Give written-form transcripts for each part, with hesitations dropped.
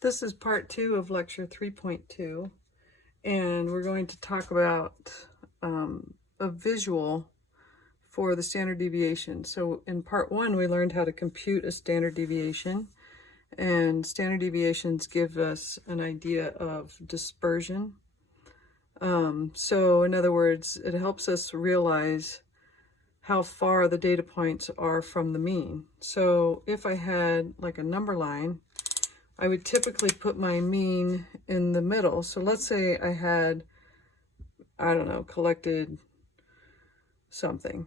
This is part 2 of lecture 3.2, and we're going to talk about a visual for the standard deviation. So in part 1, we learned how to compute a standard deviation, and standard deviations give us an idea of dispersion. So in other words, it helps us realize how far the data points are from the mean. So if I had like a number line, I would typically put my mean in the middle. So let's say I had, I don't know, collected something,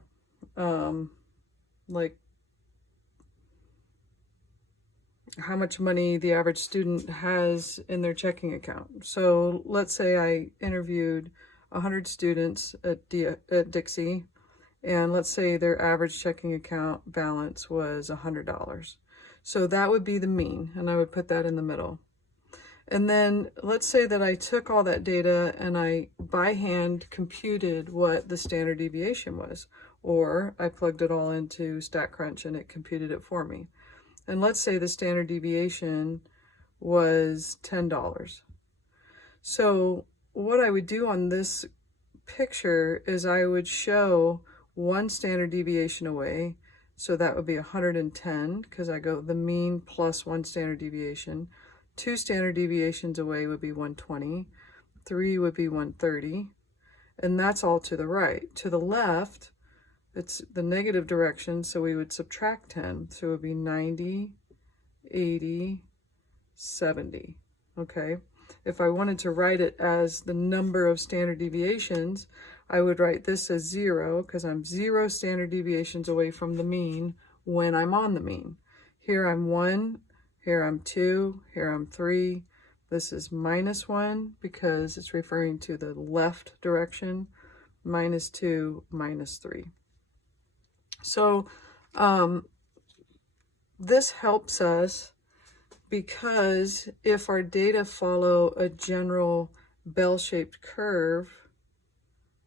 like how much money the average student has in their checking account. So let's say I interviewed 100 students at Dixie, and let's say their average checking account balance was $100. So that would be the mean, and I would put that in the middle. And then let's say that I took all that data and I by hand computed what the standard deviation was, or I plugged it all into StatCrunch and it computed it for me. And let's say the standard deviation was $10. So what I would do on this picture is I would show one standard deviation away. So that would be 110, because I go the mean plus one standard deviation. 2 standard deviations away would be 120. 3 would be 130. And that's all to the right. To the left, it's the negative direction, so we would subtract 10. So it would be 90, 80, 70. Okay? If I wanted to write it as the number of standard deviations, I would write this as 0, because I'm 0 standard deviations away from the mean when I'm on the mean. Here I'm 1, here I'm 2, here I'm 3. This is -1 because it's referring to the left direction, -2, -3. So this helps us because if our data follow a general bell-shaped curve,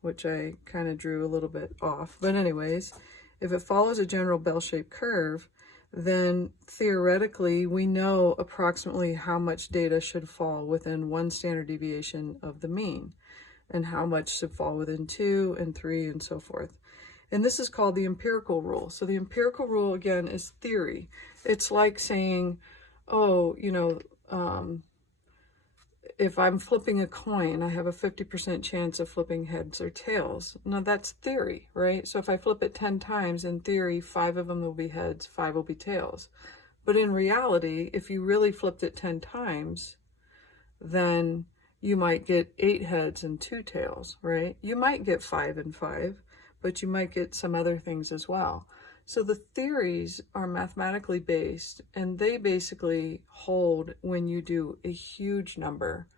which I kind of drew a little bit off, but anyways, if it follows a general bell-shaped curve, then theoretically we know approximately how much data should fall within 1 standard deviation of the mean, and how much should fall within 2 and 3 and so forth. And this is called the empirical rule. So the empirical rule, again, is theory. It's like saying, oh, if I'm flipping a coin, I have a 50% chance of flipping heads or tails. Now that's theory, right? So if I flip it 10 times, in theory, 5 of them will be heads, 5 will be tails. But in reality, if you really flipped it 10 times, then you might get 8 heads and 2 tails, right? You might get 5 and 5, but you might get some other things as well. So the theories are mathematically based, and they basically hold when you do a huge number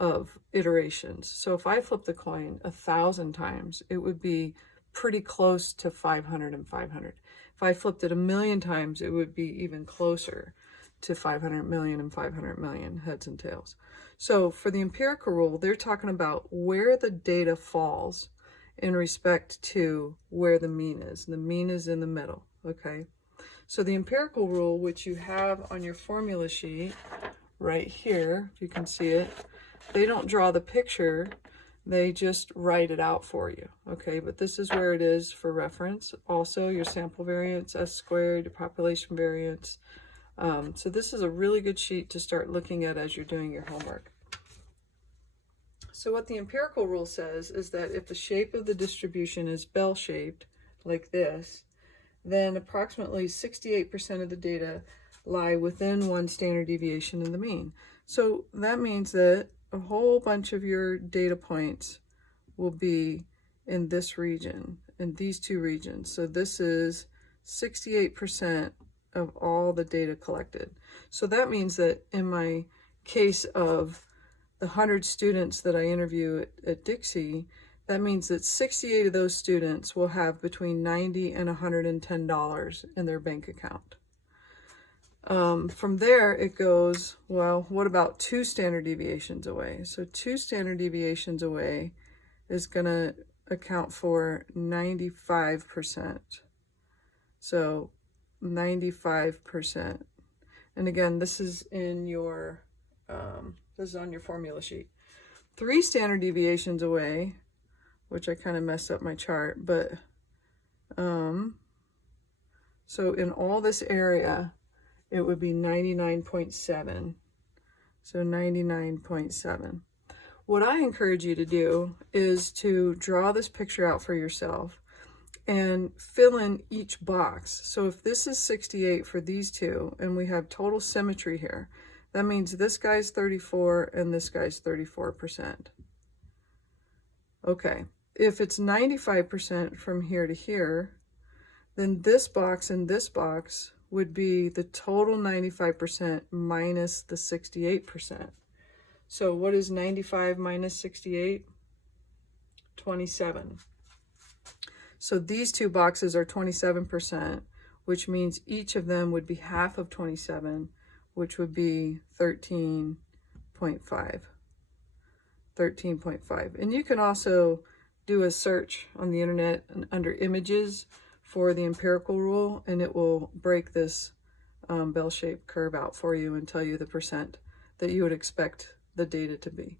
of iterations. So if I flip the coin 1,000 times, it would be pretty close to 500 and 500. If I flipped it 1,000,000 times, it would be even closer to 500 million and 500 million heads and tails. So for the empirical rule, they're talking about where the data falls in respect to where the mean is. The mean is in the middle, okay? So the empirical rule, which you have on your formula sheet right here, if you can see it, they don't draw the picture, they just write it out for you, okay? But this is where it is for reference. Also, your sample variance, S squared, your population variance. So this is a really good sheet to start looking at as you're doing your homework. So what the empirical rule says is that if the shape of the distribution is bell-shaped, like this, then approximately 68% of the data lie within 1 standard deviation of the mean. So that means that a whole bunch of your data points will be in this region, in these 2 regions. So this is 68% of all the data collected. So that means that in my case of the 100 students that I interview at Dixie, that means that 68 of those students will have between $90 and $110 in their bank account. From there, it goes, well, what about 2 standard deviations away? So 2 standard deviations away is going to account for 95%. So 95%. And again, this is in your this is on your formula sheet. 3 standard deviations away, which I kind of messed up my chart, but so in all this area, it would be 99.7. So 99.7. What I encourage you to do is to draw this picture out for yourself and fill in each box. So if this is 68 for these two, and we have total symmetry here, that means this guy's 34 and this guy's 34%. Okay, if it's 95% from here to here, then this box and this box would be the total 95% minus the 68%. So what is 95 minus 68? 27. So these two boxes are 27%, which means each of them would be half of 27, which would be 13.5. 13.5. And you can also do a search on the internet and under images for the empirical rule, and it will break this bell-shaped curve out for you and tell you the percent that you would expect the data to be.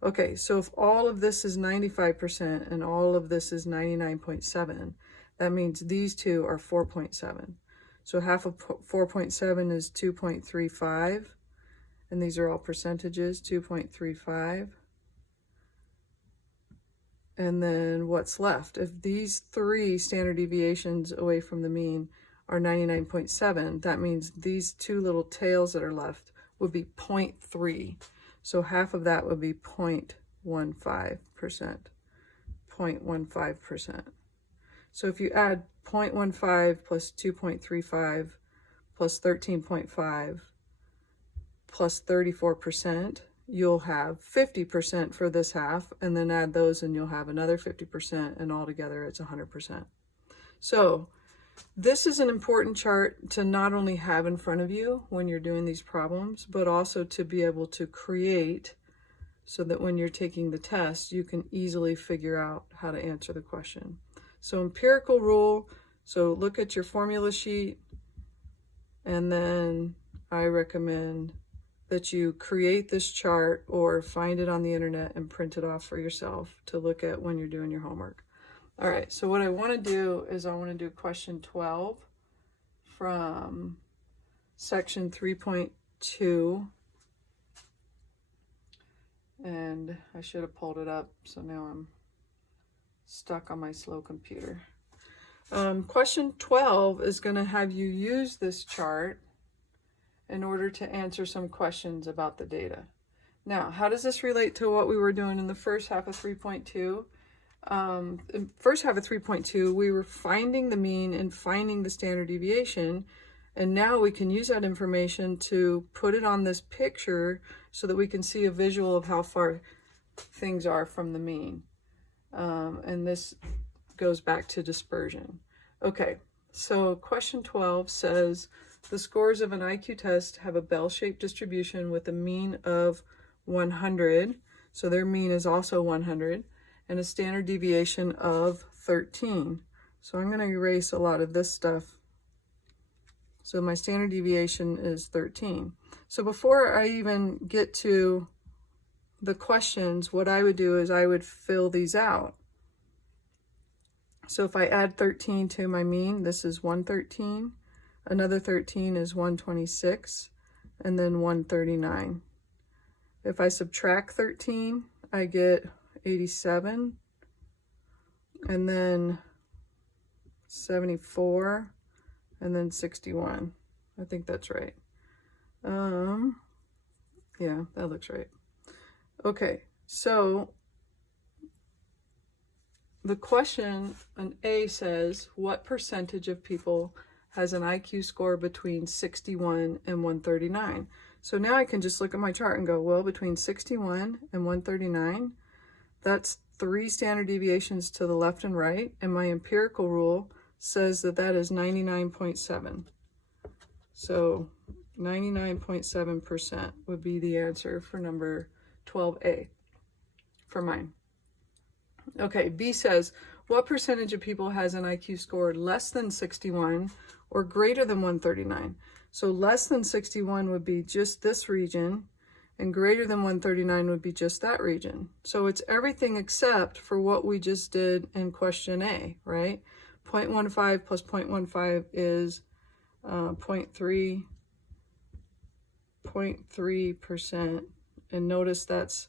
Okay, so if all of this is 95% and all of this is 99.7, that means these two are 4.7. So half of 4.7 is 2.35, and these are all percentages, 2.35. And then what's left? If these 3 standard deviations away from the mean are 99.7, that means these 2 little tails that are left would be 0.3. So half of that would be 0.15%. 0.15%. So if you add 0.15 plus 2.35 plus 13.5 plus 34%, you'll have 50% for this half, and then add those and you'll have another 50%, and altogether it's 100%. So this is an important chart to not only have in front of you when you're doing these problems, but also to be able to create so that when you're taking the test, you can easily figure out how to answer the question. So empirical rule, so look at your formula sheet, and then I recommend that you create this chart or find it on the internet and print it off for yourself to look at when you're doing your homework. All right, so what I want to do is I want to do question 12 from section 3.2. And I should have pulled it up, so now I'm stuck on my slow computer. Question 12 is going to have you use this chart in order to answer some questions about the data. Now, how does this relate to what we were doing in the first half of 3.2? In first half of 3.2, we were finding the mean and finding the standard deviation, and now we can use that information to put it on this picture so that we can see a visual of how far things are from the mean. And this goes back to dispersion. Okay, so question 12 says, the scores of an IQ test have a bell-shaped distribution with a mean of 100, so their mean is also 100, and a standard deviation of 13. So I'm going to erase a lot of this stuff. So my standard deviation is 13. So before I even get to the questions, what I would do is I would fill these out. So if I add 13 to my mean, this is 113. Another 13 is 126, and then 139. If I subtract 13, I get 87, and then 74, and then 61. I think that's right. Yeah, that looks right. Okay, so the question on A says, what percentage of people has an IQ score between 61 and 139? So now I can just look at my chart and go, well, between 61 and 139, that's 3 standard deviations to the left and right, and my empirical rule says that that is 99.7. So 99.7% would be the answer for number 12A for mine. Okay, B says, what percentage of people has an IQ score less than 61 or greater than 139? So less than 61 would be just this region, and greater than 139 would be just that region. So it's everything except for what we just did in question A, right? 0.15 plus 0.15 is 0.3%. And notice that's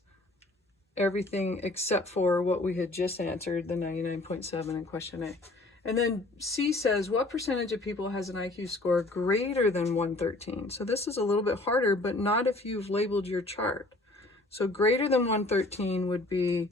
everything except for what we had just answered, the 99.7 in question A. And then C says, what percentage of people has an IQ score greater than 113? So this is a little bit harder, but not if you've labeled your chart. So greater than 113 would be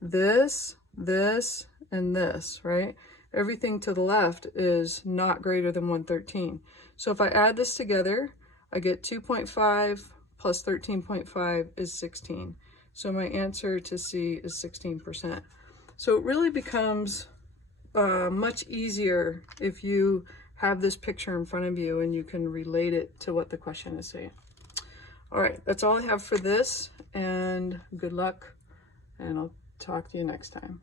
this, this, and this, right? Everything to the left is not greater than 113. So if I add this together, I get 2.5 plus 13.5 is 16. So my answer to C is 16%. So it really becomes much easier if you have this picture in front of you and you can relate it to what the question is saying. All right, that's all I have for this, and good luck, and I'll talk to you next time.